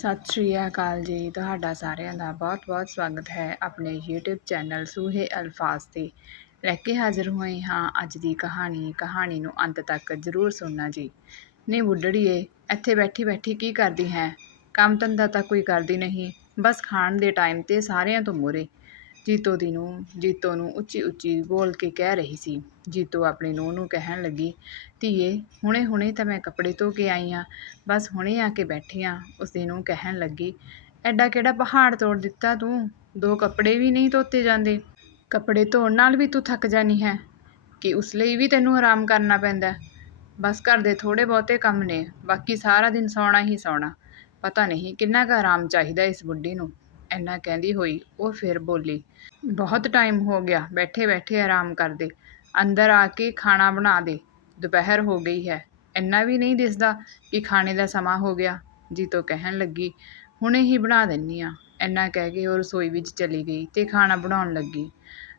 ਸਤਿ ਸ਼੍ਰੀ ਅਕਾਲ ਜੀ। ਤੁਹਾਡਾ ਸਾਰਿਆਂ ਦਾ ਬਹੁਤ-ਬਹੁਤ ਸਵਾਗਤ ਹੈ ਆਪਣੇ YouTube ਚੈਨਲ ਸੂਹੇ ਅਲਫਾਜ਼ ਤੇ। ਲੈ ਕੇ ਹਾਜ਼ਰ ਹੋਏ ਹਾਂ ਅੱਜ ਦੀ ਕਹਾਣੀ। ਕਹਾਣੀ ਨੂੰ ਅੰਤ ਤੱਕ ਜ਼ਰੂਰ ਸੁਣਨਾ ਜੀ। ਨੀ ਬੁੱਢੜੀਏ, ਇੱਥੇ ਬੈਠੀ ਬੈਠੀ ਕੀ ਕਰਦੀ ਹੈ? ਕੰਮ ਧੰਦਾ ਤਾਂ ਕੋਈ ਕਰਦੀ ਨਹੀਂ। ਬਸ ਖਾਣ ਦੇ ਟਾਈਮ ਤੇ ਸਾਰਿਆਂ ਤੋਂ ਮੂਹਰੇ। ਜੀਤੋ ਦੀ ਨੂੰਹ ਜੀਤੋ ਨੂੰ ਉੱਚੀ ਉੱਚੀ ਬੋਲ ਕੇ ਕਹਿ ਰਹੀ ਸੀ। ਜੀਤੋ ਆਪਣੀ ਨੂੰਹ ਨੂੰ ਕਹਿਣ ਲੱਗੀ, ਧੀਏ, ਹੁਣੇ ਹੁਣੇ ਤਾਂ ਮੈਂ ਕੱਪੜੇ ਧੋ ਕੇ ਆਈ ਆਂ। ਬਸ ਹੁਣੇ ਆ ਕੇ ਬੈਠੀ ਆਂ, ਉਸਦੀ ਨੂੰਹ ਕਹਿਣ ਲੱਗੀ। ਐਡਾ ਕਿਹੜਾ ਪਹਾੜ ਤੋੜ ਦਿੱਤਾ ਤੂੰ? ਦੋ ਕੱਪੜੇ ਵੀ ਨਹੀਂ ਧੋਤੇ ਜਾਂਦੇ। ਕੱਪੜੇ ਧੋਣ ਨਾਲ ਵੀ ਤੂੰ ਥੱਕ ਜਾਨੀ ਹੈ। ਕਿ ਉਸ ਲਈ ਵੀ ਤੈਨੂੰ ਆਰਾਮ ਕਰਨਾ ਪੈਂਦਾ ਬਸ ਘਰ ਦੇ ਥੋੜ੍ਹੇ ਬਹੁਤੇ ਕੰਮ ਨੇ। ਬਾਕੀ ਸਾਰਾ ਦਿਨ ਸੌਣਾ ਹੀ ਸੌਣਾ। ਪਤਾ ਨਹੀਂ ਕਿੰਨਾ ਕੁ ਆਰਾਮ ਚਾਹੀਦਾ ਇਸ ਬੁੱਢੀ ਨੂੰ। ਇੰਨਾ ਕਹਿੰਦੀ ਹੋਈ, ਉਹ ਫਿਰ ਬੋਲੀ, ਬਹੁਤ ਟਾਈਮ ਹੋ ਗਿਆ, ਬੈਠੇ ਬੈਠੇ ਆਰਾਮ ਕਰਦੇ ਅੰਦਰ ਆ ਕੇ ਖਾਣਾ ਬਣਾ ਦੇ, ਦੁਪਹਿਰ ਹੋ ਗਈ ਹੈ, ਇੰਨਾ ਵੀ ਨਹੀਂ ਦਿਸਦਾ ਕਿ ਖਾਣੇ ਦਾ ਸਮਾਂ ਹੋ ਗਿਆ ਜੀਤੋ ਕਹਿਣ ਲੱਗੀ, ਹੁਣੇ ਹੀ ਬਣਾ ਦਿੰਨੀ ਆ। ਇੰਨਾ ਕਹਿ ਕੇ ਉਹ ਰਸੋਈ ਵਿੱਚ ਚਲੀ ਗਈ ਤੇ ਖਾਣਾ ਬਣਾਉਣ ਲੱਗੀ।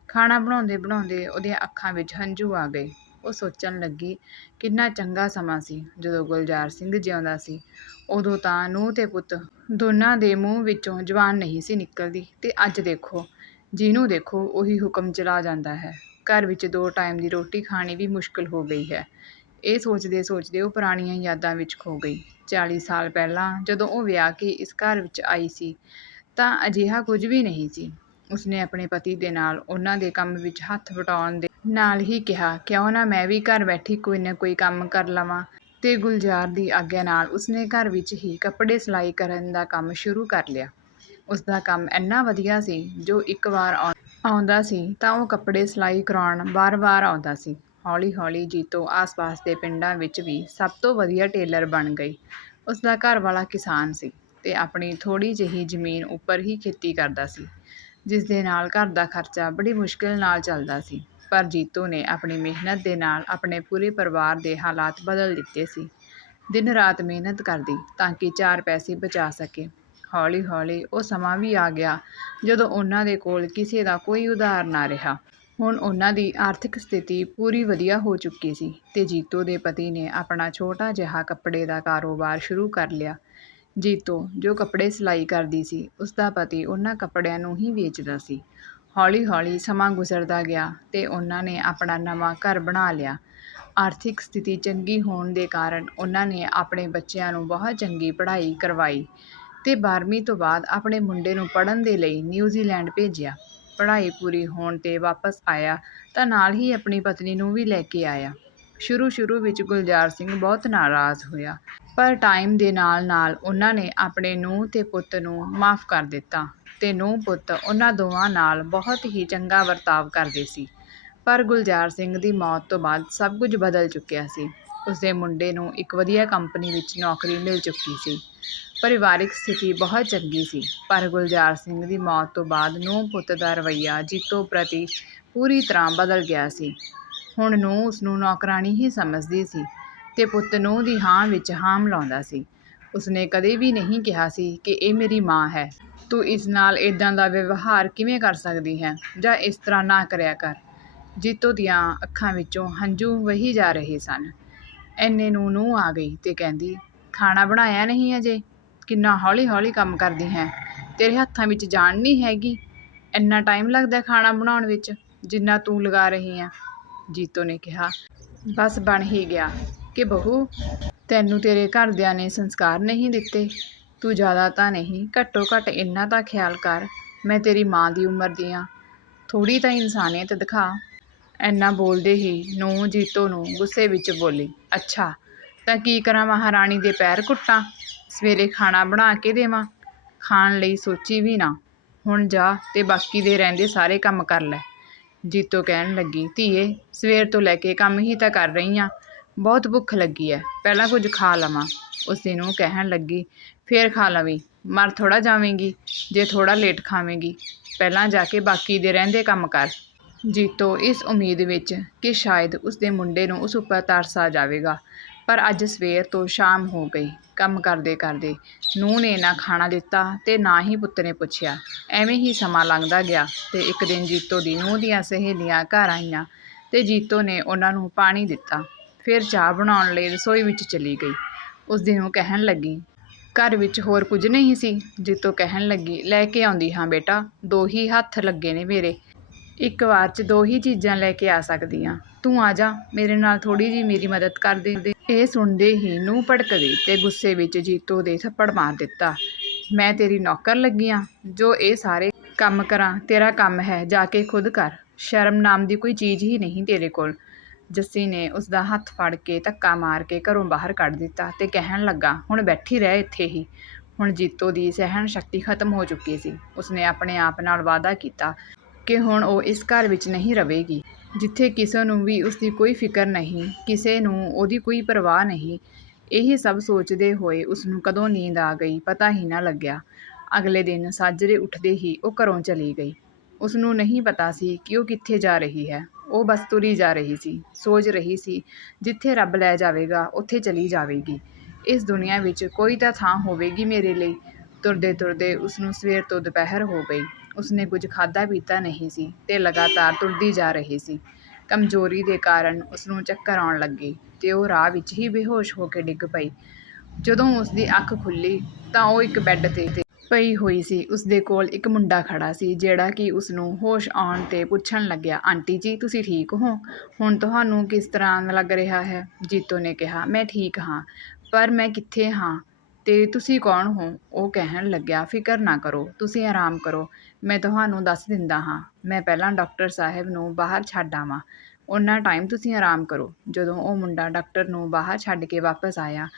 ਖਾਣਾ ਬਣਾਉਂਦੇ ਬਣਾਉਂਦੇ ਉਹਦੀਆਂ ਅੱਖਾਂ ਵਿੱਚ ਹੰਝੂ ਆ ਗਏ। ਉਹ ਸੋਚਣ ਲੱਗੀ, ਕਿੰਨਾ ਚੰਗਾ ਸਮਾਂ ਸੀ ਜਦੋਂ ਗੁਲਜ਼ਾਰ ਸਿੰਘ ਜਿਉਂਦਾ ਸੀ। ਉਦੋਂ ਤਾਂ ਨੂੰਹ ਤੇ ਪੁੱਤ ਦੋਨਾਂ ਦੇ ਮੂੰਹ ਵਿੱਚੋਂ ਜ਼ੁਬਾਨ ਨਹੀਂ ਸੀ ਨਿਕਲਦੀ। ਤੇ ਅੱਜ ਦੇਖੋ, ਜਿਹਨੂੰ ਦੇਖੋ, ਉਹੀ ਹੁਕਮ ਚਲਾ ਜਾਂਦਾ ਹੈ। ਘਰ ਵਿੱਚ ਦੋ ਟਾਈਮ ਦੀ ਰੋਟੀ ਖਾਣੀ ਵੀ ਮੁਸ਼ਕਲ ਹੋ ਗਈ ਹੈ। ਇਹ ਸੋਚਦੇ ਸੋਚਦੇ ਉਹ ਪੁਰਾਣੀਆਂ ਯਾਦਾਂ ਵਿੱਚ ਖੋ ਗਈ। 40 ਸਾਲ ਪਹਿਲਾਂ ਜਦੋਂ ਉਹ ਵਿਆਹ ਕੇ ਇਸ ਘਰ ਵਿੱਚ ਆਈ ਸੀ, ਤਾਂ ਅਜਿਹਾ ਕੁਝ ਵੀ ਨਹੀਂ ਸੀ। ਉਸਨੇ ਆਪਣੇ ਪਤੀ ਦੇ ਨਾਲ ਉਹਨਾਂ ਦੇ ਕੰਮ ਵਿੱਚ ਹੱਥ ਵਟਾਉਣ ਦੇ ਨਾਲ ਹੀ ਕਿਹਾ, ਕਿਉਂ ਨਾ ਮੈਂ ਵੀ ਘਰ ਬੈਠੀ ਕੋਈ ਨਾ ਕੋਈ ਕੰਮ ਕਰ ਲਵਾਂ। ਅਤੇ ਗੁਲਜ਼ਾਰ ਦੀ ਆਗਿਆ ਨਾਲ ਉਸਨੇ ਘਰ ਵਿੱਚ ਹੀ ਕੱਪੜੇ ਸਿਲਾਈ ਕਰਨ ਦਾ ਕੰਮ ਸ਼ੁਰੂ ਕਰ ਲਿਆ। ਉਸਦਾ ਕੰਮ ਇੰਨਾ ਵਧੀਆ ਸੀ, ਜੋ ਇੱਕ ਵਾਰ ਆਉ- ਆਉਂਦਾ ਸੀ ਤਾਂ ਉਹ ਕੱਪੜੇ ਸਿਲਾਈ ਕਰਾਉਣ ਵਾਰ-ਵਾਰ ਆਉਂਦਾ ਸੀ। ਹੌਲੀ-ਹੌਲੀ ਜੀਤੋ ਆਸ-ਪਾਸ ਦੇ ਪਿੰਡਾਂ ਵਿੱਚ ਵੀ ਸਭ ਤੋਂ ਵਧੀਆ ਟੇਲਰ ਬਣ ਗਈ। ਉਸਦਾ ਘਰ ਵਾਲਾ ਕਿਸਾਨ ਸੀ ਤੇ ਆਪਣੀ ਥੋੜ੍ਹੀ ਜਿਹੀ ਜ਼ਮੀਨ ਉੱਪਰ ਹੀ ਖੇਤੀ ਕਰਦਾ ਸੀ ਜਿਸ ਦੇ ਨਾਲ ਘਰ ਦਾ ਖਰਚਾ ਬੜੀ ਮੁਸ਼ਕਿਲ ਨਾਲ ਚੱਲਦਾ ਸੀ। ਪਰ ਜੀਤੋ ਨੇ ਆਪਣੀ ਮਿਹਨਤ ਦੇ ਨਾਲ ਆਪਣੇ ਪੂਰੇ ਪਰਿਵਾਰ ਦੇ ਹਾਲਾਤ ਬਦਲ ਦਿੱਤੇ ਸੀ। ਦਿਨ ਰਾਤ ਮਿਹਨਤ ਕਰਦੀ ਤਾਂ ਕਿ ਚਾਰ ਪੈਸੇ ਬਚਾ ਸਕੇ। ਹੌਲੀ-ਹੌਲੀ ਉਹ ਸਮਾਂ ਵੀ ਆ ਗਿਆ ਜਦੋਂ ਉਹਨਾਂ ਦੇ ਕੋਲ ਕਿਸੇ ਦਾ ਕੋਈ ਉਧਾਰ ਨਾ ਰਿਹਾ। ਹੁਣ ਉਹਨਾਂ ਦੀ ਆਰਥਿਕ ਸਥਿਤੀ ਪੂਰੀ ਵਧੀਆ ਹੋ ਚੁੱਕੀ ਸੀ ਤੇ ਜੀਤੋ ਦੇ ਪਤੀ ਨੇ ਆਪਣਾ ਛੋਟਾ ਜਿਹਾ ਕੱਪੜੇ ਦਾ ਕਾਰੋਬਾਰ ਸ਼ੁਰੂ ਕਰ ਲਿਆ। ਜੀਤੋ ਜੋ ਕੱਪੜੇ ਸਿਲਾਈ ਕਰਦੀ ਸੀ, ਉਸਦਾ ਪਤੀ ਉਹਨਾਂ ਕੱਪੜਿਆਂ ਨੂੰ ਹੀ ਵੇਚਦਾ ਸੀ। ਹੌਲੀ-ਹੌਲੀ ਸਮਾਂ ਗੁਜ਼ਰਦਾ ਗਿਆ ਤੇ ਉਹਨਾਂ ਨੇ ਆਪਣਾ ਨਵਾਂ ਘਰ ਬਣਾ ਲਿਆ। ਆਰਥਿਕ ਸਥਿਤੀ ਚੰਗੀ ਹੋਣ ਦੇ ਕਾਰਨ ਉਹਨਾਂ ਨੇ ਆਪਣੇ ਬੱਚਿਆਂ ਨੂੰ ਬਹੁਤ ਚੰਗੀ ਪੜ੍ਹਾਈ ਕਰਵਾਈ ਤੇ 12ਵੀਂ ਤੋਂ ਬਾਅਦ ਆਪਣੇ ਮੁੰਡੇ ਨੂੰ ਪੜ੍ਹਨ ਦੇ ਲਈ ਨਿਊਜ਼ੀਲੈਂਡ ਭੇਜਿਆ। ਪੜ੍ਹਾਈ ਪੂਰੀ ਹੋਣ ਤੇ ਵਾਪਸ ਆਇਆ ਤਾਂ ਨਾਲ ਹੀ ਆਪਣੀ ਪਤਨੀ ਨੂੰ ਵੀ ਲੈ ਕੇ ਆਇਆ। ਸ਼ੁਰੂ-ਸ਼ੁਰੂ ਵਿੱਚ ਗੁਲਜ਼ਾਰ ਸਿੰਘ ਬਹੁਤ ਨਾਰਾਜ਼ ਹੋਇਆ, ਪਰ ਟਾਈਮ ਦੇ ਨਾਲ-ਨਾਲ ਉਹਨਾਂ ਨੇ ਆਪਣੇ ਨੂੰਹ ਤੇ ਪੁੱਤ ਨੂੰ ਮਾਫ ਕਰ ਦਿੱਤਾ। ਤੇ ਨੂੰਹ ਪੁੱਤ ਉਹਨਾਂ ਦੋਵਾਂ ਨਾਲ ਬਹੁਤ ਹੀ ਚੰਗਾ ਵਰਤਾਵ ਕਰਦੇ ਸੀ। ਪਰ ਗੁਲਜ਼ਾਰ ਸਿੰਘ ਦੀ ਮੌਤ ਤੋਂ ਬਾਅਦ ਸਭ ਕੁਝ ਬਦਲ ਚੁੱਕਿਆ ਸੀ। ਉਸਦੇ ਮੁੰਡੇ ਨੂੰ ਇੱਕ ਵਧੀਆ ਕੰਪਨੀ ਵਿੱਚ ਨੌਕਰੀ ਮਿਲ ਚੁੱਕੀ ਸੀ। ਪਰਿਵਾਰਿਕ ਸਥਿਤੀ ਬਹੁਤ ਚੰਗੀ ਸੀ, ਪਰ ਗੁਲਜ਼ਾਰ ਸਿੰਘ ਦੀ ਮੌਤ ਤੋਂ ਬਾਅਦ ਨੂੰਹ ਪੁੱਤ ਦਾ ਰਵੱਈਆ ਜੀਤੋ ਪ੍ਰਤੀ ਪੂਰੀ ਤਰ੍ਹਾਂ ਬਦਲ ਗਿਆ ਸੀ। ਹੁਣ ਨੂੰਹ ਉਸਨੂੰ ਨੌਕਰਾਣੀ ਹੀ ਸਮਝਦੀ ਸੀ ਤੇ ਪੁੱਤ ਨੂੰਹ ਦੀ ਹਾਂ ਵਿੱਚ ਹਾਂ ਮਿਲਾਉਂਦਾ ਸੀ। ਉਸਨੇ ਕਦੇ ਵੀ ਨਹੀਂ ਕਿਹਾ ਸੀ ਕਿ ਇਹ ਮੇਰੀ ਮਾਂ ਹੈ। ਤੂੰ ਇਸ ਨਾਲ ਇਦਾਂ ਦਾ ਵਿਵਹਾਰ ਕਿਵੇਂ ਕਰ ਸਕਦੀ ਹੈ? ਜਾਂ ਇਸ ਤਰ੍ਹਾਂ ਨਾ ਕਰਿਆ ਕਰ। ਜੀਤੋ ਦੀਆਂ ਅੱਖਾਂ ਵਿੱਚੋਂ ਹੰਝੂ ਵਹੀ ਜਾ ਰਹੇ ਸਨ। ਐਨੇ ਨੂੰ ਨੂੰਹ ਆ ਗਈ ਤੇ ਕਹਿੰਦੀ, ਖਾਣਾ ਬਣਾਇਆ ਨਹੀਂ ਅਜੇ? ਕਿੰਨਾ ਹੌਲੀ-ਹੌਲੀ ਕੰਮ ਕਰਦੀ ਹੈ। ਤੇਰੇ ਹੱਥਾਂ ਵਿੱਚ ਜਾਨ ਨਹੀਂ ਹੈਗੀ। ਇੰਨਾ ਟਾਈਮ ਲੱਗਦਾ ਖਾਣਾ ਬਣਾਉਣ ਵਿੱਚ, ਜਿੰਨਾ ਤੂੰ ਲਗਾ ਰਹੀ ਹੈ। ਜੀਤੋ ਨੇ ਕਿਹਾ, ਬਸ ਬਣ ਹੀ ਗਿਆ। ਕਿ ਬਹੂ, ਤੈਨੂੰ ਤੇਰੇ ਘਰਦਿਆਂ ਨੇ ਸੰਸਕਾਰ ਨਹੀਂ ਦਿੱਤੇ? ਤੂੰ ਜ਼ਿਆਦਾ ਤਾਂ ਨਹੀਂ, ਘੱਟੋ ਘੱਟ ਇੰਨਾ ਤਾਂ ਖਿਆਲ ਕਰ, ਮੈਂ ਤੇਰੀ ਮਾਂ ਦੀ ਉਮਰ ਦੀ ਆ। ਥੋੜੀ ਤਾਂ ਇਨਸਾਨੀਅਤ ਦਿਖਾ। ਐਨਾ ਬੋਲਦੇ ਹੀ ਨੂੰ ਜੀਤੋ ਨੂੰ ਗੁੱਸੇ ਵਿੱਚ ਬੋਲੀ, ਅੱਛਾ, ਤਾਂ ਕੀ ਕਰਾਂ ਮਹਾਰਾਣੀ ਦੇ ਪੈਰ ਕੁੱਟਾਂ? ਸਵੇਰੇ ਖਾਣਾ ਬਣਾ ਕੇ ਦੇਵਾਂ? ਖਾਣ ਲਈ ਸੋਚੀ ਵੀ ਨਾ। ਹੁਣ ਜਾ ਤੇ ਬਾਕੀ ਦੇ ਰਹਿੰਦੇ ਸਾਰੇ ਕੰਮ ਕਰ ਲੈ। ਜੀਤੋ ਕਹਿਣ ਲੱਗੀ, ਧੀਏ, ਸਵੇਰ ਤੋਂ ਲੈ ਕੇ ਕੰਮ ਹੀ ਤਾਂ ਕਰ ਰਹੀ ਆ। ਬਹੁਤ ਭੁੱਖ ਲੱਗੀ ਐ, ਪਹਿਲਾਂ ਕੁਝ ਖਾ ਲਵਾਂ। ਉਸੇ ਨੂੰ ਕਹਿਣ ਲੱਗੀ ਫਿਰ ਖਾ ਲਵੀਂ। ਮਰ ਥੋੜ੍ਹਾ ਜਾਵੇਂਗੀ, ਜੇ ਥੋੜ੍ਹਾ ਲੇਟ ਖਾਵੇਂਗੀ। ਪਹਿਲਾਂ ਜਾ ਕੇ ਬਾਕੀ ਦੇ ਰਹਿੰਦੇ ਕੰਮ ਕਰ। ਜੀਤੋ, ਇਸ ਉਮੀਦ ਵਿੱਚ ਕਿ ਸ਼ਾਇਦ ਉਸਦੇ ਮੁੰਡੇ ਨੂੰ ਉਸ ਉੱਪਰ ਤਰਸ ਆ ਜਾਵੇਗਾ। ਪਰ ਅੱਜ ਸਵੇਰ ਤੋਂ ਸ਼ਾਮ ਹੋ ਗਈ, ਕੰਮ ਕਰਦੇ ਕਰਦੇ। ਨੂੰਹ ਨੇ ਨਾ ਖਾਣਾ ਦਿੱਤਾ ਤੇ ਨਾ ਹੀ ਪੁੱਤ ਨੇ ਪੁੱਛਿਆ। ਐਵੇਂ ਹੀ ਸਮਾਂ ਲੰਘਦਾ ਗਿਆ ਤੇ ਇੱਕ ਦਿਨ ਜੀਤੋ ਦੀ ਨੂੰਹ ਦੀਆਂ ਸਹੇਲੀਆਂ ਘਰ ਆਈਆਂ ਤੇ ਜੀਤੋ ਨੇ ਉਹਨਾਂ ਨੂੰ ਪਾਣੀ ਦਿੱਤਾ। ਫਿਰ ਚਾਹ ਬਣਾਉਣ ਲਈ ਰਸੋਈ ਵਿੱਚ ਚਲੀ ਗਈ। ਉਸ ਦਿਨ ਉਹ ਕਹਿਣ ਲੱਗੀ ਘਰ ਵਿੱਚ ਹੋਰ ਕੁਝ ਨਹੀਂ ਸੀ, ਜੀਤੋ ਕਹਿਣ ਲੱਗੀ, ਲੈ ਕੇ ਆਉਂਦੀ ਹਾਂ ਬੇਟਾ ਦੋ ਹੀ ਹੱਥ ਲੱਗੇ ਨੇ ਮੇਰੇ। ਇੱਕ ਵਾਰ 'ਚ ਦੋ ਹੀ ਚੀਜ਼ਾਂ ਲੈ ਕੇ ਆ ਸਕਦੀ ਆਂ ਤੂੰ ਆ ਜਾ, ਮੇਰੇ ਨਾਲ ਥੋੜ੍ਹੀ ਜਿਹੀ ਮੇਰੀ ਮਦਦ ਕਰ ਦੇ। ਇਹ ਸੁਣਦੇ ਹੀ ਨੂੰਹ ਭੜਕ ਗਈ ਤੇ ਗੁੱਸੇ ਵਿੱਚ ਜੀਤੋ ਦੇ ਥੱਪੜ ਮਾਰ ਦਿੱਤਾ। ਮੈਂ ਤੇਰੀ ਨੌਕਰ ਲੱਗੀ ਆਂ, ਜੋ ਇਹ ਸਾਰੇ ਕੰਮ ਕਰਾਂ, ਤੇਰਾ ਕੰਮ ਹੈ, ਜਾ ਕੇ ਖੁਦ ਕਰ। ਸ਼ਰਮ ਨਾਮ ਦੀ ਕੋਈ ਚੀਜ਼ ਹੀ ਨਹੀਂ ਤੇਰੇ ਕੋਲ। ਜੱਸੀ ਨੇ ਉਸ ਦਾ ਹੱਥ ਫੜ ਕੇ ਧੱਕਾ ਮਾਰ ਕੇ ਘਰੋਂ ਬਾਹਰ ਕੱਢ ਦਿੱਤਾ ਤੇ ਕਹਿਣ ਲੱਗਾ, ਹੁਣ ਬੈਠੀ ਰਹਿ ਇੱਥੇ ਹੀ। ਹੁਣ ਜੀਤੋ ਦੀ ਸਹਿਣ ਸ਼ਕਤੀ ਖਤਮ ਹੋ ਚੁੱਕੀ ਸੀ। ਉਸਨੇ ਆਪਣੇ ਆਪ ਨਾਲ ਵਾਅਦਾ ਕੀਤਾ ਕਿ ਹੁਣ ਉਹ ਇਸ ਘਰ ਵਿੱਚ ਨਹੀਂ ਰਵੇਗੀ ਜਿੱਥੇ ਕਿਸੇ ਨੂੰ ਵੀ ਉਸਦੀ ਕੋਈ ਫਿਕਰ ਨਹੀਂ, ਕਿਸੇ ਨੂੰ ਉਹਦੀ ਕੋਈ ਪਰਵਾਹ ਨਹੀਂ। ਇਹ ਸਭ ਸੋਚਦੇ ਹੋਏ ਉਸਨੂੰ ਕਦੋਂ ਨੀਂਦ ਆ ਗਈ ਪਤਾ ਹੀ ਨਾ ਲੱਗਿਆ। ਅਗਲੇ ਦਿਨ ਸਾਜਰੇ ਉੱਠਦੇ ਹੀ ਉਹ ਘਰੋਂ ਚਲੀ ਗਈ। ਉਸਨੂੰ ਨਹੀਂ ਪਤਾ ਸੀ ਕਿ ਉਹ ਕਿੱਥੇ ਜਾ ਰਹੀ ਹੈ। ਉਹ ਬਸ ਤੁਰੀ ਜਾ ਰਹੀ ਸੀ, ਸੋਚ ਰਹੀ ਸੀ, ਜਿੱਥੇ ਰੱਬ ਲੈ ਜਾਵੇਗਾ, ਉੱਥੇ ਚਲੀ ਜਾਵੇਗੀ। ਇਸ ਦੁਨੀਆ ਵਿੱਚ ਕੋਈ ਤਾਂ ਥਾਂ ਹੋਵੇਗੀ ਮੇਰੇ ਲਈ। ਤੁਰਦੇ ਤੁਰਦੇ ਉਸਨੂੰ ਸਵੇਰ ਤੋਂ ਦੁਪਹਿਰ ਹੋ ਗਈ। ਉਸਨੇ ਕੁਝ ਖਾਧਾ ਪੀਤਾ ਨਹੀਂ ਸੀ ਤੇ ਲਗਾਤਾਰ ਤੁਰਦੀ ਜਾ ਰਹੀ ਸੀ। ਕਮਜ਼ੋਰੀ ਦੇ ਕਾਰਨ ਉਸਨੂੰ ਚੱਕਰ ਆਉਣ ਲੱਗੇ ਤੇ ਉਹ ਰਾਹ ਵਿੱਚ ਹੀ ਬੇਹੋਸ਼ ਹੋ ਕੇ ਡਿੱਗ ਪਈ। ਜਦੋਂ ਉਸਦੀ ਅੱਖ ਖੁੱਲੀ ਤਾਂ ਉਹ ਇੱਕ ਬੈੱਡ ਤੇ ਪਈ ਹੋਈ ਸੀ, ਉਸਦੇ ਕੋਲ ਇੱਕ ਮੁੰਡਾ ਖੜਾ ਸੀ, ਜਿਹੜਾ ਕਿ ਉਸਨੂੰ ਹੋਸ਼ ਆਉਣ ਤੇ ਪੁੱਛਣ ਲੱਗਿਆ, ਆਂਟੀ ਜੀ, ਤੁਸੀਂ ਠੀਕ ਹੋ? ਹੁਣ ਤੁਹਾਨੂੰ ਕਿਸ ਤਰ੍ਹਾਂ ਲੱਗ ਰਿਹਾ ਹੈ? ਜੀਤੋ ਨੇ ਕਿਹਾ, ਮੈਂ ਠੀਕ ਹਾਂ, ਪਰ ਮੈਂ ਕਿੱਥੇ ਹਾਂ? ਤੇ ਤੁਸੀਂ ਕੌਣ ਹੋ? ਉਹ ਕਹਿਣ ਲੱਗਿਆ, ਫਿਕਰ ਨਾ ਕਰੋ, ਤੁਸੀਂ ਆਰਾਮ ਕਰੋ, ਮੈਂ ਤੁਹਾਨੂੰ ਦੱਸ ਦਿੰਦਾ ਹਾਂ, ਮੈਂ ਪਹਿਲਾਂ ਡਾਕਟਰ ਸਾਹਿਬ ਨੂੰ ਬਾਹਰ ਛੱਡ ਆਵਾਂ। ਉਹਨਾਂ ਟਾਈਮ ਤੁਸੀਂ ਆਰਾਮ ਕਰੋ। ਜਦੋਂ ਉਹ ਮੁੰਡਾ ਡਾਕਟਰ ਨੂੰ ਬਾਹਰ ਛੱਡ ਕੇ ਵਾਪਸ ਆਇਆ,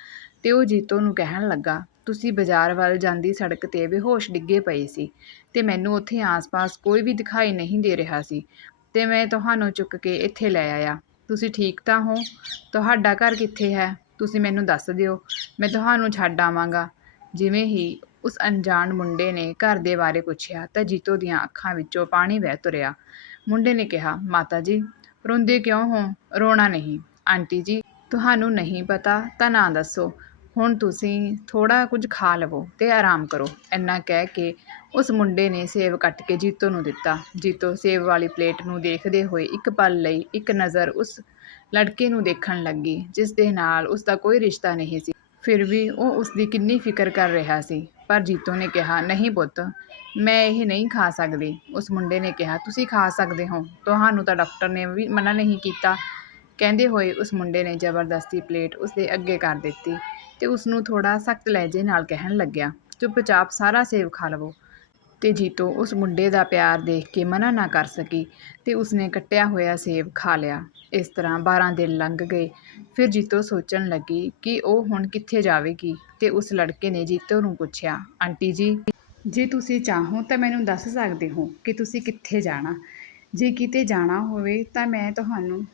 ਤੇ ਉਹ ਜੀਤੋ ਨੂੰ ਕਹਿਣ ਲੱਗਾ ਤੁਸੀਂ ਬਾਜ਼ਾਰ ਵੱਲ ਜਾਂਦੀ ਸੜਕ ਤੇ ਬੇਹੋਸ਼ ਡਿੱਗੇ ਪਏ ਸੀ ਤੇ ਮੈਨੂੰ ਉੱਥੇ ਆਸ-ਪਾਸ ਕੋਈ ਵੀ ਦਿਖਾਈ ਨਹੀਂ ਦੇ ਰਿਹਾ ਸੀ ਤੇ ਮੈਂ ਤੁਹਾਨੂੰ ਚੁੱਕ ਕੇ ਇੱਥੇ ਲੈ ਆਇਆ। ਤੁਸੀਂ ਠੀਕ ਤਾਂ ਹੋ? ਤੁਹਾਡਾ ਘਰ ਕਿੱਥੇ ਹੈ? ਤੁਸੀਂ ਮੈਨੂੰ ਦੱਸ ਦਿਓ। ਮੈਂ ਤੁਹਾਨੂੰ ਛੱਡ ਆਵਾਂਗਾ। ਜਿਵੇਂ ਹੀ ਉਸ ਅਣਜਾਣ ਮੁੰਡੇ ਨੇ ਘਰ ਦੇ ਬਾਰੇ ਪੁੱਛਿਆ ਤਾਂ ਜੀਤੋ ਦੀਆਂ ਅੱਖਾਂ ਵਿੱਚੋਂ ਪਾਣੀ ਵਹਿ ਤੁਰਿਆ। ਮੁੰਡੇ ਨੇ ਕਿਹਾ, ਮਾਤਾ ਜੀ, ਰੋਂਦੇ ਕਿਉਂ ਹੋ? ਰੋਣਾ ਨਹੀਂ। ਆਂਟੀ ਜੀ, ਤੁਹਾਨੂੰ ਨਹੀਂ ਪਤਾ ਤਾਂ ਨਾ ਦੱਸੋ। ਹੁਣ ਤੁਸੀਂ ਥੋੜ੍ਹਾ ਕੁਝ ਖਾ ਲਵੋ ਅਤੇ ਆਰਾਮ ਕਰੋ। ਇੰਨਾ ਕਹਿ ਕੇ ਉਸ ਮੁੰਡੇ ਨੇ ਸੇਬ ਕੱਟ ਕੇ ਜੀਤੋ ਨੂੰ ਦਿੱਤਾ। ਜੀਤੋ ਸੇਬ ਵਾਲੀ ਪਲੇਟ ਨੂੰ ਦੇਖਦੇ ਹੋਏ ਇੱਕ ਪਲ ਲਈ ਇੱਕ ਨਜ਼ਰ ਉਸ ਲੜਕੇ ਨੂੰ ਦੇਖਣ ਲੱਗੀ, ਜਿਸ ਦੇ ਨਾਲ ਉਸ ਦਾ ਕੋਈ ਰਿਸ਼ਤਾ ਨਹੀਂ ਸੀ। ਫਿਰ ਵੀ ਉਹ ਉਸ ਦੀ ਕਿੰਨੀ ਫਿਕਰ ਕਰ ਰਿਹਾ ਸੀ। ਪਰ ਜੀਤੋ ਨੇ ਕਿਹਾ, ਨਹੀਂ ਪੁੱਤ, ਮੈਂ ਇਹ ਨਹੀਂ ਖਾ ਸਕਦੀ। ਉਸ ਮੁੰਡੇ ਨੇ ਕਿਹਾ, ਤੁਸੀਂ ਖਾ ਸਕਦੇ ਹੋ। ਤੁਹਾਨੂੰ ਤਾਂ ਡਾਕਟਰ ਨੇ ਵੀ ਮਨਾ ਨਹੀਂ ਕੀਤਾ। ਕਹਿੰਦੇ ਹੋਏ ਉਸ ਮੁੰਡੇ ਨੇ ਜ਼ਬਰਦਸਤੀ ਪਲੇਟ ਉਸ ਦੇ ਅੱਗੇ ਕਰ ਦਿੱਤੀ। ਤੇ ਉਸ ਨੂੰ ਥੋੜਾ ਸਖਤ ਲਹਿਜੇ ਨਾਲ ਕਹਿਣ ਲੱਗਿਆ, ਚੁੱਪਚਾਪ ਸਾਰਾ ਸੇਬ ਖਾ ਲਵੋ। ਤੇ ਜੀਤੋ ਉਸ ਮੁੰਡੇ ਦਾ ਪਿਆਰ ਦੇਖ ਕੇ ਮਨਾ ਨਾ ਕਰ ਸਕੀ ਤੇ ਉਸਨੇ ਕੱਟਿਆ ਹੋਇਆ ਸੇਬ ਖਾ ਲਿਆ। ਇਸ ਤਰ੍ਹਾਂ 12 ਦਿਨ ਲੰਘ ਗਏ। ਫਿਰ ਜੀਤੋ ਸੋਚਣ ਲੱਗੀ ਕਿ ਉਹ ਹੁਣ ਕਿੱਥੇ ਜਾਵੇਗੀ ਤੇ ਉਸ ਲੜਕੇ ਨੇ ਜੀਤੋ ਨੂੰ ਪੁੱਛਿਆ, ਆਂਟੀ ਜੀ, ਜੇ ਤੁਸੀਂ ਚਾਹੋ ਤਾਂ ਮੈਨੂੰ ਦੱਸ ਸਕਦੇ ਹੋ ਕਿ ਤੁਸੀਂ ਕਿੱਥੇ ਜਾਣਾ? ਜੇ ਕਿਤੇ ਜਾਣਾ ਹੋਵੇ ਤਾਂ ਮੈਂ ਤੁਹਾਨੂੰ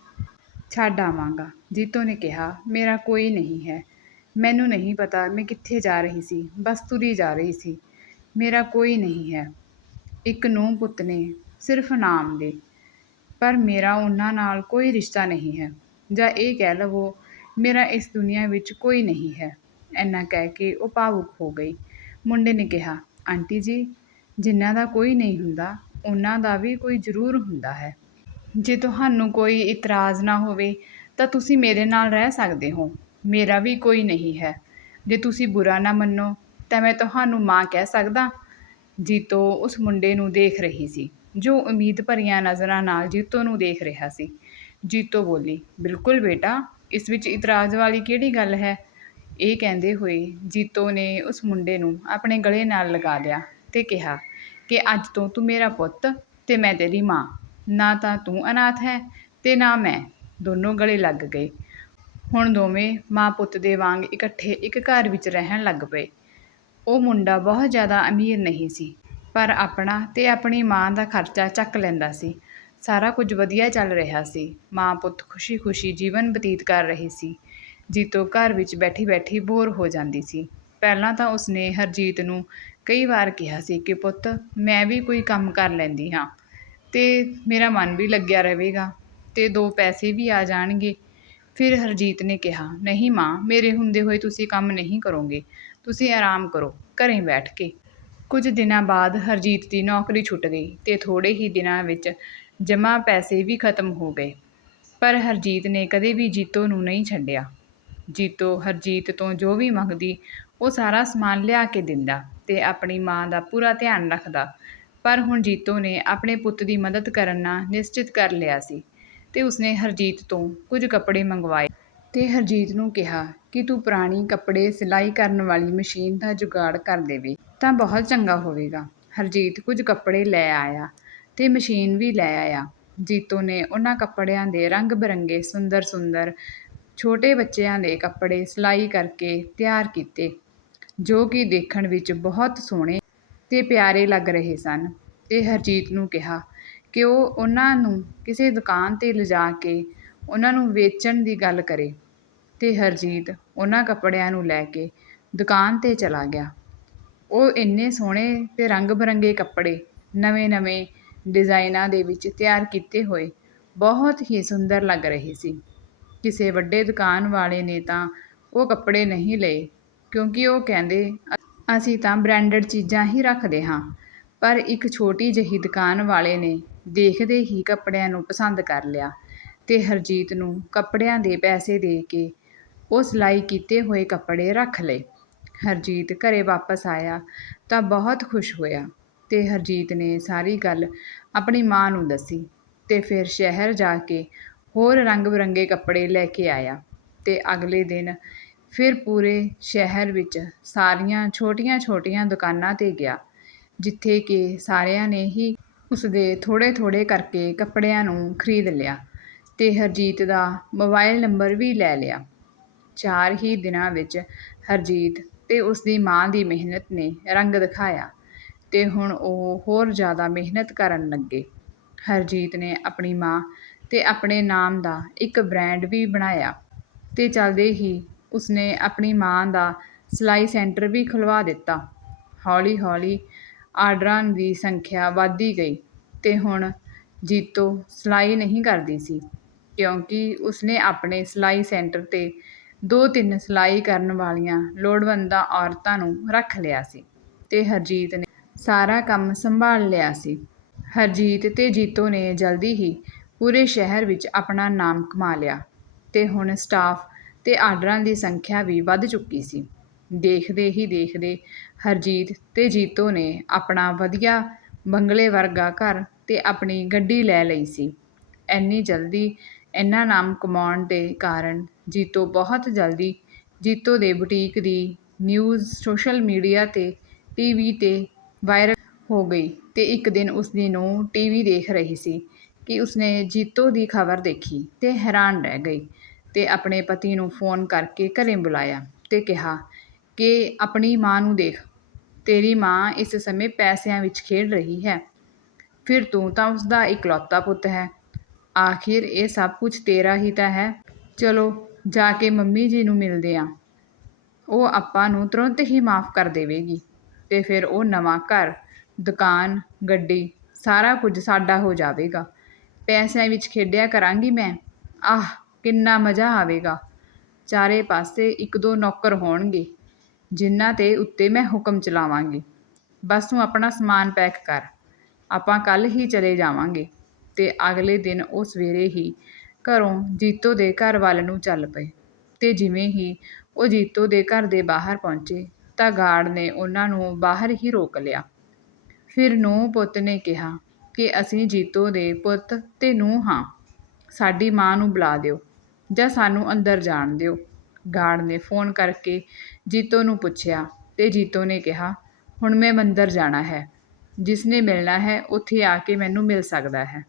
ਛੱਡ ਆਵਾਂਗਾ। ਜੀਤੋ ਨੇ ਕਿਹਾ, ਮੇਰਾ ਕੋਈ ਨਹੀਂ ਹੈ। ਮੈਨੂੰ ਨਹੀਂ ਪਤਾ ਮੈਂ ਕਿੱਥੇ ਜਾ ਰਹੀ ਸੀ, ਬਸ ਤੁਰੀ ਜਾ ਰਹੀ ਸੀ। ਮੇਰਾ ਕੋਈ ਨਹੀਂ ਹੈ। ਇੱਕ ਨੂੰਹ ਪੁੱਤ ਨੇ ਸਿਰਫ ਨਾਮ ਦੇ, ਪਰ ਮੇਰਾ ਉਹਨਾਂ ਨਾਲ ਕੋਈ ਰਿਸ਼ਤਾ ਨਹੀਂ ਹੈ। ਜਾਂ ਇਹ ਕਹਿ ਲਵੋ, ਮੇਰਾ ਇਸ ਦੁਨੀਆ ਵਿੱਚ ਕੋਈ ਨਹੀਂ ਹੈ। ਇੰਨਾ ਕਹਿ ਕੇ ਉਹ ਭਾਵੁਕ ਹੋ ਗਈ। ਮੁੰਡੇ ਨੇ ਕਿਹਾ, ਆਂਟੀ ਜੀ ਜਿਨ੍ਹਾਂ ਦਾ ਕੋਈ ਨਹੀਂ ਹੁੰਦਾ, ਉਹਨਾਂ ਦਾ ਵੀ ਕੋਈ ਜ਼ਰੂਰ ਹੁੰਦਾ ਹੈ। ਜੇ ਤੁਹਾਨੂੰ ਕੋਈ ਇਤਰਾਜ਼ ਨਾ ਹੋਵੇ, ਤਾਂ ਤੁਸੀਂ ਮੇਰੇ ਨਾਲ ਰਹਿ ਸਕਦੇ ਹੋ। ਮੇਰਾ ਵੀ ਕੋਈ ਨਹੀਂ ਹੈ। ਜੇ ਤੁਸੀਂ ਬੁਰਾ ਨਾ ਮੰਨੋ, ਤਾਂ ਮੈਂ ਤੁਹਾਨੂੰ ਮਾਂ ਕਹਿ ਸਕਦਾ। ਜੀਤੋ ਉਸ ਮੁੰਡੇ ਨੂੰ ਦੇਖ ਰਹੀ ਸੀ, ਜੋ ਉਮੀਦ ਭਰੀਆਂ ਨਜ਼ਰਾਂ ਨਾਲ ਜੀਤੋ ਨੂੰ ਦੇਖ ਰਿਹਾ ਸੀ। ਜੀਤੋ ਬੋਲੀ, ਬਿਲਕੁਲ ਬੇਟਾ, ਇਸ ਵਿੱਚ ਇਤਰਾਜ਼ ਵਾਲੀ ਕਿਹੜੀ ਗੱਲ ਹੈ? ਇਹ ਕਹਿੰਦੇ ਹੋਏ ਜੀਤੋ ਨੇ ਉਸ ਮੁੰਡੇ ਨੂੰ ਆਪਣੇ ਗਲੇ ਨਾਲ ਲਗਾ ਲਿਆ ਤੇ ਕਿਹਾ ਕਿ ਅੱਜ ਤੋਂ ਤੂੰ ਮੇਰਾ ਪੁੱਤ ਤੇ ਮੈਂ ਤੇਰੀ ਮਾਂ। ਨਾ ਤਾਂ ਤੂੰ ਅਨਾਥ ਹੈ ਤੇ ਨਾ ਮੈਂ। ਦੋਨੋਂ ਗਲੇ ਲੱਗ ਗਏ। ਹੁਣ ਦੋਵੇਂ ਮਾਂ ਪੁੱਤ ਦੇ ਵਾਂਗ ਇਕੱਠੇ ਇੱਕ ਘਰ ਵਿੱਚ ਰਹਿਣ ਲੱਗ ਪਏ। ਉਹ ਮੁੰਡਾ ਬਹੁਤ ਜ਼ਿਆਦਾ ਅਮੀਰ ਨਹੀਂ ਸੀ, ਪਰ ਆਪਣਾ ਤੇ ਆਪਣੀ ਮਾਂ ਦਾ ਖਰਚਾ ਚੱਕ ਲੈਂਦਾ ਸੀ। ਸਾਰਾ ਕੁਝ ਵਧੀਆ ਚੱਲ ਰਿਹਾ ਸੀ। ਮਾਂ ਪੁੱਤ ਖੁਸ਼ੀ-ਖੁਸ਼ੀ ਜੀਵਨ ਬਤੀਤ ਕਰ ਰਹੀ ਸੀ, ਜੀਤੋ ਘਰ ਵਿੱਚ ਬੈਠੀ-ਬੈਠੀ ਬੋਰ ਹੋ ਜਾਂਦੀ ਸੀ। ਪਹਿਲਾਂ ਤਾਂ ਉਸਨੇ ਹਰਜੀਤ ਨੂੰ ਕਈ ਵਾਰ ਕਿਹਾ ਸੀ ਕਿ, ਪੁੱਤ, ਮੈਂ ਵੀ ਕੋਈ ਕੰਮ ਕਰ ਲੈਂਦੀ ਹਾਂ ਤੇ ਮੇਰਾ ਮਨ ਵੀ ਲੱਗਿਆ ਰਹੇਗਾ ਤੇ ਦੋ ਪੈਸੇ ਵੀ ਆ ਜਾਣਗੇ। ਫਿਰ ਹਰਜੀਤ ਨੇ ਕਿਹਾ, ਨਹੀਂ ਮਾਂ, ਮੇਰੇ ਹੁੰਦੇ ਹੋਏ ਤੁਸੀਂ ਕੰਮ ਨਹੀਂ ਕਰੋਗੇ। ਤੁਸੀਂ ਆਰਾਮ ਕਰੋ, ਘਰੇ ਬੈਠ ਕੇ। ਕੁਝ ਦਿਨਾਂ ਬਾਅਦ ਹਰਜੀਤ ਦੀ ਨੌਕਰੀ ਛੁੱਟ ਗਈ ਤੇ ਥੋੜ੍ਹੇ ਹੀ ਦਿਨਾਂ ਵਿੱਚ ਜਮ੍ਹਾਂ ਪੈਸੇ ਵੀ ਖਤਮ ਹੋ ਗਏ। ਪਰ ਹਰਜੀਤ ਨੇ ਕਦੇ ਵੀ ਜੀਤੋ ਨੂੰ ਨਹੀਂ ਛੱਡਿਆ। ਜੀਤੋ ਹਰਜੀਤ ਤੋਂ ਜੋ ਵੀ ਮੰਗਦੀ, ਉਹ ਸਾਰਾ ਸਮਾਨ ਲਿਆ ਕੇ ਦਿੰਦਾ ਤੇ ਆਪਣੀ ਮਾਂ ਦਾ ਪੂਰਾ ਧਿਆਨ ਰੱਖਦਾ। ਪਰ ਹੁਣ ਜੀਤੋ ਨੇ ਆਪਣੇ ਪੁੱਤ ਦੀ ਮਦਦ ਕਰਨਾ ਨਿਸ਼ਚਿਤ ਕਰ ਲਿਆ ਸੀ। ਤੇ ਉਸਨੇ ਹਰਜੀਤ ਤੋਂ ਕੁਝ ਕੱਪੜੇ ਮੰਗਵਾਏ ਤੇ ਹਰਜੀਤ ਨੂੰ ਕਿਹਾ ਕਿ ਤੂੰ ਪੁਰਾਣੀ ਕੱਪੜੇ ਸਿਲਾਈ ਕਰਨ ਵਾਲੀ ਮਸ਼ੀਨ ਦਾ ਜੁਗਾੜ ਕਰ ਦੇਵੇਂ, ਤਾਂ ਬਹੁਤ ਚੰਗਾ ਹੋਵੇਗਾ। ਹਰਜੀਤ ਕੁਝ ਕੱਪੜੇ ਲੈ ਆਇਆ ਤੇ ਮਸ਼ੀਨ ਵੀ ਲੈ ਆਇਆ। ਜੀਤੋ ਨੇ ਉਹਨਾਂ ਕੱਪੜਿਆਂ ਦੇ ਰੰਗ ਬਰੰਗੇ ਸੁੰਦਰ ਸੁੰਦਰ ਛੋਟੇ ਬੱਚਿਆਂ ਦੇ ਕੱਪੜੇ ਸਿਲਾਈ ਕਰਕੇ ਤਿਆਰ ਕੀਤੇ, ਜੋ ਕਿ ਦੇਖਣ ਵਿੱਚ ਬਹੁਤ ਸੋਹਣੇ ਤੇ ਪਿਆਰੇ ਲੱਗ ਰਹੇ ਸਨ। ਤੇ ਹਰਜੀਤ ਨੂੰ ਕਿਹਾ ਕਿ ਉਹ ਉਹਨਾਂ ਨੂੰ ਕਿਸੇ ਦੁਕਾਨ ਤੇ ਲਿਜਾ ਕੇ ਉਹਨਾਂ ਨੂੰ ਵੇਚਣ ਦੀ ਗੱਲ ਕਰੇ ਅਤੇ ਹਰਜੀਤ ਉਹਨਾਂ ਕੱਪੜਿਆਂ ਨੂੰ ਲੈ ਕੇ ਦੁਕਾਨ ਤੇ ਚਲਾ ਗਿਆ। ਉਹ ਇੰਨੇ ਸੋਹਣੇ ਅਤੇ ਰੰਗ ਬਿਰੰਗੇ ਕੱਪੜੇ ਨਵੇਂ-ਨਵੇਂ ਡਿਜ਼ਾਇਨਾਂ ਦੇ ਵਿੱਚ ਤਿਆਰ ਕੀਤੇ ਹੋਏ, ਬਹੁਤ ਹੀ ਸੁੰਦਰ ਲੱਗ ਰਹੇ ਸੀ। ਕਿਸੇ ਵੱਡੇ ਦੁਕਾਨ ਵਾਲੇ ਨੇ ਤਾਂ ਉਹ ਕੱਪੜੇ ਨਹੀਂ ਲਏ, ਕਿਉਂਕਿ ਉਹ ਕਹਿੰਦੇ, ਅਸੀਂ ਤਾਂ ਬ੍ਰਾਂਡਡ ਚੀਜ਼ਾਂ ਹੀ ਰੱਖਦੇ ਹਾਂ। ਪਰ ਇੱਕ ਛੋਟੀ ਜਿਹੀ ਦੁਕਾਨ ਵਾਲੇ ਨੇ ਦੇਖਦੇ ਹੀ ਕੱਪੜਿਆਂ ਨੂੰ ਪਸੰਦ ਕਰ ਲਿਆ ਤੇ ਹਰਜੀਤ ਨੂੰ ਕੱਪੜਿਆਂ ਦੇ ਪੈਸੇ ਦੇ ਕੇ ਉਹ ਸਿਲਾਈ ਕੀਤੇ ਹੋਏ ਕੱਪੜੇ ਰੱਖ ਲਏ। ਹਰਜੀਤ ਘਰੇ ਵਾਪਸ ਆਇਆ ਤਾਂ ਬਹੁਤ ਖੁਸ਼ ਹੋਇਆ ਤੇ ਹਰਜੀਤ ਨੇ ਸਾਰੀ ਗੱਲ ਆਪਣੀ ਮਾਂ ਨੂੰ ਦੱਸੀ ਤੇ ਫਿਰ ਸ਼ਹਿਰ ਜਾ ਕੇ ਹੋਰ ਰੰਗ ਬਰੰਗੇ ਕੱਪੜੇ ਲੈ ਕੇ ਆਇਆ ਤੇ ਅਗਲੇ ਦਿਨ ਫਿਰ ਪੂਰੇ ਸ਼ਹਿਰ ਵਿੱਚ ਸਾਰੀਆਂ ਛੋਟੀਆਂ-ਛੋਟੀਆਂ ਦੁਕਾਨਾਂ ਤੇ ਗਿਆ, ਜਿੱਥੇ ਕਿ ਸਾਰਿਆਂ ਨੇ ਹੀ ਉਸਦੇ ਥੋੜ੍ਹੇ ਥੋੜ੍ਹੇ ਕਰਕੇ ਕੱਪੜਿਆਂ ਨੂੰ ਖਰੀਦ ਲਿਆ ਅਤੇ ਹਰਜੀਤ ਦਾ ਮੋਬਾਈਲ ਨੰਬਰ ਵੀ ਲੈ ਲਿਆ। ਚਾਰ ਹੀ ਦਿਨਾਂ ਵਿੱਚ ਹਰਜੀਤ ਅਤੇ ਉਸਦੀ ਮਾਂ ਦੀ ਮਿਹਨਤ ਨੇ ਰੰਗ ਦਿਖਾਇਆ ਅਤੇ ਹੁਣ ਉਹ ਹੋਰ ਜ਼ਿਆਦਾ ਮਿਹਨਤ ਕਰਨ ਲੱਗੇ। ਹਰਜੀਤ ਨੇ ਆਪਣੀ ਮਾਂ ਅਤੇ ਆਪਣੇ ਨਾਮ ਦਾ ਇੱਕ ਬ੍ਰਾਂਡ ਵੀ ਬਣਾਇਆ ਅਤੇ ਚਲਦੇ ਹੀ ਉਸਨੇ ਆਪਣੀ ਮਾਂ ਦਾ ਸਿਲਾਈ ਸੈਂਟਰ ਵੀ ਖੁਲਵਾ ਦਿੱਤਾ। ਹੌਲੀ-ਹੌਲੀ ਆਰਡਰਾਂ ਦੀ ਸੰਖਿਆ ਵਧਦੀ ਗਈ ਅਤੇ ਹੁਣ ਜੀਤੋ ਸਿਲਾਈ ਨਹੀਂ ਕਰਦੀ ਸੀ, ਕਿਉਂਕਿ ਉਸਨੇ ਆਪਣੇ ਸਿਲਾਈ ਸੈਂਟਰ ਤੇ ਦੋ ਤਿੰਨ ਸਿਲਾਈ ਕਰਨ ਵਾਲੀਆਂ ਲੋੜਵੰਦਾਂ ਔਰਤਾਂ ਨੂੰ ਰੱਖ ਲਿਆ ਸੀ ਅਤੇ ਹਰਜੀਤ ਨੇ ਸਾਰਾ ਕੰਮ ਸੰਭਾਲ ਲਿਆ ਸੀ। ਹਰਜੀਤ ਅਤੇ ਜੀਤੋ ਨੇ ਜਲਦੀ ਹੀ ਪੂਰੇ ਸ਼ਹਿਰ ਵਿੱਚ ਆਪਣਾ ਨਾਮ ਕਮਾ ਲਿਆ ਅਤੇ ਹੁਣ ਸਟਾਫ ਅਤੇ ਆਰਡਰਾਂ ਦੀ ਸੰਖਿਆ ਵੀ ਵੱਧ ਚੁੱਕੀ ਸੀ। ਦੇਖਦੇ ਹੀ ਦੇਖਦੇ ਹਰਜੀਤ ਤੇ ਜੀਤੋ ਨੇ ਆਪਣਾ ਵਧੀਆ ਬੰਗਲੇ ਵਰਗਾ ਘਰ ਤੇ ਆਪਣੀ ਗੱਡੀ ਲੈ ਲਈ ਸੀ। ਐਨੀ ਜਲਦੀ ਇੰਨਾ ਨਾਮ ਕਮਾਉਣ ਦੇ ਕਾਰਨ ਜੀਤੋ ਬਹੁਤ ਜਲਦੀ ਜੀਤੋ ਦੇ ਬੁਟੀਕ ਦੀ ਨਿਊਜ਼ ਸੋਸ਼ਲ ਮੀਡੀਆ ਤੇ ਟੀਵੀ ਤੇ ਵਾਇਰਲ ਹੋ ਗਈ ਤੇ ਇੱਕ ਦਿਨ ਉਸਦੀ ਨੂੰਹ ਟੀਵੀ ਦੇਖ ਰਹੀ ਸੀ ਕਿ ਉਸਨੇ ਜੀਤੋ ਦੀ ਖਬਰ ਦੇਖੀ ਤੇ ਹੈਰਾਨ ਰਹਿ ਗਈ ਤੇ ਆਪਣੇ ਪਤੀ ਨੂੰ ਫੋਨ ਕਰਕੇ ਘਰੇ ਬੁਲਾਇਆ ਤੇ ਕਿਹਾ ਕਿ ਆਪਣੀ ਮਾਂ ਨੂੰ ਦੇਖ, ਤੇਰੀ ਮਾਂ ਇਸ ਸਮੇਂ ਪੈਸਿਆਂ ਵਿੱਚ ਖੇਡ ਰਹੀ ਹੈ। ਫਿਰ ਤੂੰ ਤਾਂ ਉਸਦਾ ਇਕਲੌਤਾ ਪੁੱਤ ਹੈ। ਆਖਿਰ ਇਹ ਸਭ ਕੁਝ ਤੇਰਾ ਹੀ ਤਾਂ ਹੈ। ਚਲੋ, ਜਾ ਕੇ ਮੰਮੀ ਜੀ ਨੂੰ ਮਿਲਦੇ ਆਂ। ਉਹ ਆਪਾਂ ਨੂੰ ਤੁਰੰਤ ਹੀ ਮਾਫ ਕਰ ਦੇਵੇਗੀ। ਤੇ ਫਿਰ ਉਹ ਨਵਾਂ ਘਰ, ਦੁਕਾਨ, ਗੱਡੀ, ਸਾਰਾ ਕੁਝ ਸਾਡਾ ਹੋ ਜਾਵੇਗਾ। ਪੈਸਿਆਂ ਵਿੱਚ ਖੇਡਿਆ ਕਰਾਂਗੀ ਮੈਂ। ਆਹ, ਕਿੰਨਾ ਮਜ਼ਾ ਆਵੇਗਾ। ਚਾਰੇ ਪਾਸੇ ਇੱਕ ਦੋ ਨੌਕਰ ਹੋਣਗੇ। ਜਿਨ੍ਹਾਂ ਦੇ ਉੱਤੇ ਮੈਂ ਹੁਕਮ ਚਲਾਵਾਂਗੀ। ਬਸ ਤੂੰ ਆਪਣਾ ਸਮਾਨ ਪੈਕ ਕਰ। ਆਪਾਂ ਕੱਲ੍ਹ ਹੀ ਚਲੇ ਜਾਵਾਂਗੇ ਤੇ ਅਗਲੇ ਦਿਨ ਉਹ ਸਵੇਰੇ ਹੀ ਘਰੋਂ ਜੀਤੋ ਦੇ ਘਰ ਵੱਲ ਨੂੰ ਚੱਲ ਪਏ। ਤੇ ਜਿਵੇਂ ਹੀ ਉਹ ਜੀਤੋ ਦੇ ਘਰ ਦੇ ਬਾਹਰ ਪਹੁੰਚੇ ਤਾਂ ਗਾਰਡ ਨੇ ਉਹਨਾਂ ਨੂੰ ਬਾਹਰ ਹੀ ਰੋਕ ਲਿਆ। ਫਿਰ ਨੂੰਹ ਪੁੱਤ ਨੇ ਕਿਹਾ ਕਿ ਅਸੀਂ ਜੀਤੋ ਦੇ ਪੁੱਤ ਤੇ ਨੂੰਹ ਹਾਂ। ਸਾਡੀ ਮਾਂ ਨੂੰ ਬੁਲਾ ਦਿਓ ਜਾਂ ਸਾਨੂੰ ਅੰਦਰ ਜਾਣ ਦਿਓ। ਗਾਰਡ ਨੇ ਫੋਨ ਕਰਕੇ ਜੀਤੋ ਨੂੰ ਪੁੱਛਿਆ ਅਤੇ ਜੀਤੋ ਨੇ ਕਿਹਾ, ਹੁਣ ਮੈਂ ਮੰਦਰ ਜਾਣਾ ਹੈ। ਜਿਸ ਨੇ ਮਿਲਣਾ ਹੈ, ਉੱਥੇ ਆ ਕੇ ਮੈਨੂੰ ਮਿਲ ਸਕਦਾ ਹੈ।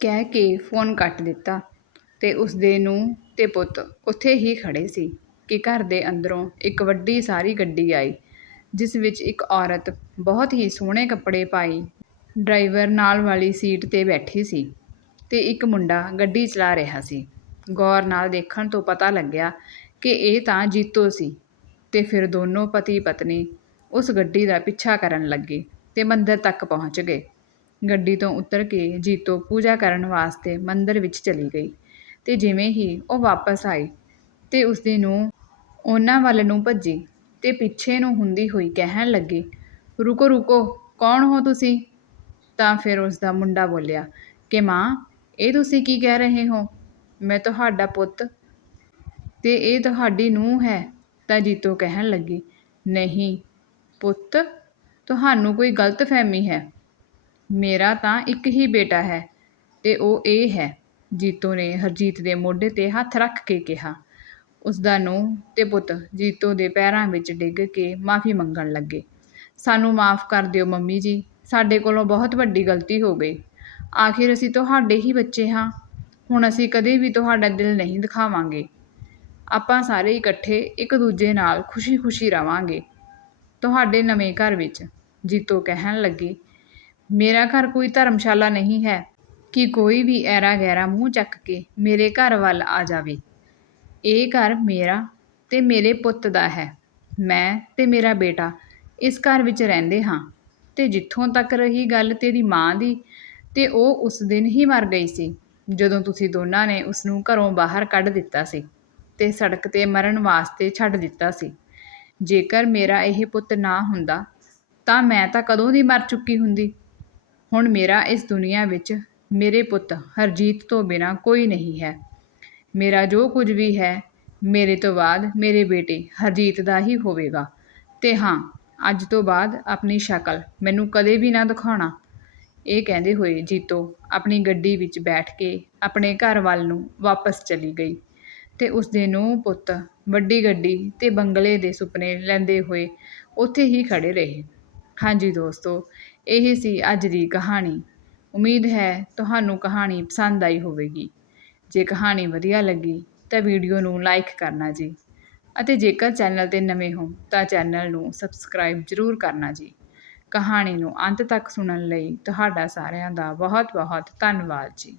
ਕਹਿ ਕੇ ਫੋਨ ਕੱਟ ਦਿੱਤਾ ਅਤੇ ਉਸਦੇ ਨੂੰਹ ਅਤੇ ਪੁੱਤ ਉੱਥੇ ਹੀ ਖੜ੍ਹੇ ਸੀ ਕਿ ਘਰ ਦੇ ਅੰਦਰੋਂ ਇੱਕ ਵੱਡੀ ਸਾਰੀ ਗੱਡੀ ਆਈ, ਜਿਸ ਵਿੱਚ ਇੱਕ ਔਰਤ ਬਹੁਤ ਹੀ ਸੋਹਣੇ ਕੱਪੜੇ ਪਾਈ, ਡਰਾਈਵਰ ਨਾਲ ਵਾਲੀ ਸੀਟ ਤੇ ਬੈਠੀ ਸੀ ਅਤੇ ਇੱਕ ਮੁੰਡਾ ਗੱਡੀ ਚਲਾ ਰਿਹਾ ਸੀ। ਗੌਰ ਨਾਲ ਦੇਖਣ ਤੋਂ ਪਤਾ ਲੱਗਿਆ ਕਿ ਇਹ ਤਾਂ ਜੀਤੋ ਸੀ। ਤੇ ਫਿਰ ਦੋਨੋਂ ਪਤੀ ਪਤਨੀ ਉਸ ਗੱਡੀ ਦਾ ਪਿੱਛਾ ਕਰਨ ਲੱਗੇ ਤੇ ਮੰਦਰ ਤੱਕ ਪਹੁੰਚ ਗਏ। ਗੱਡੀ ਤੋਂ ਉਤਰ ਕੇ ਜੀਤੋ ਪੂਜਾ ਕਰਨ ਵਾਸਤੇ ਮੰਦਰ ਵਿੱਚ ਚਲੀ ਗਈ ਤੇ ਜਿਵੇਂ ਹੀ ਉਹ ਵਾਪਸ ਆਈ ਤੇ ਉਸਦੀ ਨੂੰਹ ਉਹਨਾਂ ਵੱਲ ਨੂੰ ਭੱਜੀ ਤੇ ਪਿੱਛੇ ਨੂੰ ਹੁੰਦੀ ਹੋਈ ਕਹਿਣ ਲੱਗੀ, ਰੁਕੋ ਰੁਕੋ, ਕੌਣ ਹੋ ਤੁਸੀਂ? ਤਾਂ ਫਿਰ ਉਸਦਾ ਮੁੰਡਾ ਬੋਲਿਆ, ਕਿ ਮਾਂ, ਇਹ ਤੁਸੀਂ ਕੀ ਕਹਿ ਰਹੇ ਹੋ? ਮੈਂ ਤੁਹਾਡਾ ਪੁੱਤ ਤੇ ਇਹ ਤੁਹਾਡੀ ਨੂੰਹ ਹੈ, ਤਾਂ ਜੀਤੋ ਕਹਿਣ ਲੱਗੀ। ਨਹੀਂ ਪੁੱਤ, ਤੁਹਾਨੂੰ ਕੋਈ ਗਲਤਫਹਿਮੀ ਹੈ। ਮੇਰਾ ਤਾਂ ਇੱਕ ਹੀ ਬੇਟਾ ਹੈ ਤੇ ਉਹ ਇਹ ਹੈ, ਜੀਤੋ ਨੇ ਹਰਜੀਤ ਦੇ ਮੋਢੇ ਤੇ ਹੱਥ ਰੱਖ ਕੇ ਕਿਹਾ। ਉਸਦਾ ਨੂੰਹ ਤੇ ਪੁੱਤ ਜੀਤੋ ਦੇ ਪੈਰਾਂ ਵਿੱਚ ਡਿੱਗ ਕੇ ਮਾਫੀ ਮੰਗਣ ਲੱਗੇ। ਸਾਨੂੰ ਮਾਫ ਕਰ ਦਿਓ ਮੰਮੀ ਜੀ, ਸਾਡੇ ਕੋਲੋਂ ਬਹੁਤ ਵੱਡੀ ਗਲਤੀ ਹੋ ਗਈ। ਆਖਿਰ ਅਸੀਂ ਤੁਹਾਡੇ ਹੀ ਬੱਚੇ ਹਾਂ। ਹੁਣ ਅਸੀਂ ਕਦੇ ਵੀ ਤੁਹਾਡਾ ਦਿਲ ਨਹੀਂ ਦਿਖਾਵਾਂਗੇ। ਆਪਾਂ ਸਾਰੇ ਇਕੱਠੇ ਇੱਕ ਦੂਜੇ ਨਾਲ ਖੁਸ਼ੀ-ਖੁਸ਼ੀ ਰਵਾਂਗੇ। ਤੁਹਾਡੇ ਨਵੇਂ ਘਰ ਵਿੱਚ ਜੀਤੋ ਕਹਿਣ ਲੱਗੀ, ਮੇਰਾ ਘਰ ਕੋਈ ਧਰਮਸ਼ਾਲਾ ਨਹੀਂ ਹੈ। ਕਿ ਕੋਈ ਵੀ ਐਰਾ ਗੈਰਾ ਮੂੰਹ ਚੱਕ ਕੇ ਮੇਰੇ ਘਰ ਵੱਲ ਆ ਜਾਵੇ? ਇਹ ਘਰ ਮੇਰਾ ਤੇ ਮੇਰੇ ਪੁੱਤ ਦਾ ਹੈ। ਮੈਂ ਤੇ ਮੇਰਾ ਬੇਟਾ ਇਸ ਘਰ ਵਿੱਚ ਰਹਿੰਦੇ ਹਾਂ ਤੇ ਜਿੱਥੋਂ ਤੱਕ ਰਹੀ ਗੱਲ ਤੇਰੀ ਮਾਂ ਦੀ, ਤੇ ਉਹ ਉਸ ਦਿਨ ਹੀ ਮਰ ਗਈ ਸੀ, ਜਦੋਂ ਤੁਸੀਂ ਦੋਨਾਂ ਨੇ ਉਸ ਨੂੰ ਘਰੋਂ ਬਾਹਰ ਕੱਢ ਦਿੱਤਾ ਸੀ। ਤੇ ਸੜਕ ਤੇ ਮਰਨ ਵਾਸਤੇ ਛੱਡ ਦਿੱਤਾ ਸੀ। ਜੇਕਰ ਮੇਰਾ ਇਹ ਪੁੱਤ ਨਾ ਹੁੰਦਾ, ਤਾਂ ਮੈਂ ਤਾਂ ਕਦੋਂ ਦੀ ਮਰ ਚੁੱਕੀ ਹੁੰਦੀ? ਹੁਣ ਮੇਰਾ ਇਸ ਦੁਨੀਆ ਵਿੱਚ ਮੇਰੇ ਪੁੱਤ ਹਰਜੀਤ ਤੋਂ ਬਿਨਾਂ ਕੋਈ ਨਹੀਂ ਹੈ। ਮੇਰਾ ਜੋ ਕੁਝ ਵੀ ਹੈ, ਮੇਰੇ ਤੋਂ ਬਾਅਦ ਮੇਰੇ ਬੇਟੇ ਹਰਜੀਤ ਦਾ ਹੀ ਹੋਵੇਗਾ। ਤੇ ਹਾਂ, ਅੱਜ ਤੋਂ ਬਾਅਦ ਆਪਣੀ ਸ਼ਕਲ ਮੈਨੂੰ ਕਦੇ ਵੀ ਨਾ ਦਿਖਾਉਣਾ। ਇਹ ਕਹਿੰਦੇ ਹੋਏ ਜੀਤੋ ਆਪਣੀ ਗੱਡੀ ਵਿੱਚ ਬੈਠ ਕੇ ਆਪਣੇ ਘਰ ਵੱਲ ਨੂੰ ਵਾਪਸ ਚਲੀ ਗਈ। ਤੇ ਉਸਦੇ ਨੂੰਹ ਪੁੱਤ, ਵੱਡੀ ਗੱਡੀ ਤੇ ਬੰਗਲੇ ਦੇ ਸੁਪਨੇ ਲੈਂਦੇ ਹੋਏ ਉੱਥੇ ਹੀ ਖੜੇ ਰਹੇ। ਹਾਂਜੀ ਦੋਸਤੋ, ਇਹ ਸੀ ਅੱਜ ਦੀ ਕਹਾਣੀ। ਉਮੀਦ ਹੈ ਤੁਹਾਨੂੰ ਕਹਾਣੀ ਪਸੰਦ ਆਈ ਹੋਵੇਗੀ। ਜੇ ਕਹਾਣੀ ਵਧੀਆ ਲੱਗੀ ਤਾਂ ਵੀਡੀਓ ਨੂੰ ਲਾਈਕ ਕਰਨਾ ਜੀ। ਅਤੇ ਜੇਕਰ ਚੈਨਲ ਤੇ ਨਵੇਂ ਹੋ ਤਾਂ ਚੈਨਲ ਨੂੰ ਸਬਸਕ੍ਰਾਈਬ ਜ਼ਰੂਰ ਕਰਨਾ ਜੀ। ਕਹਾਣੀ ਨੂੰ ਅੰਤ ਤੱਕ ਸੁਣਨ ਲਈ ਤੁਹਾਡਾ ਸਾਰਿਆਂ ਦਾ ਬਹੁਤ ਬਹੁਤ ਧੰਨਵਾਦ ਜੀ।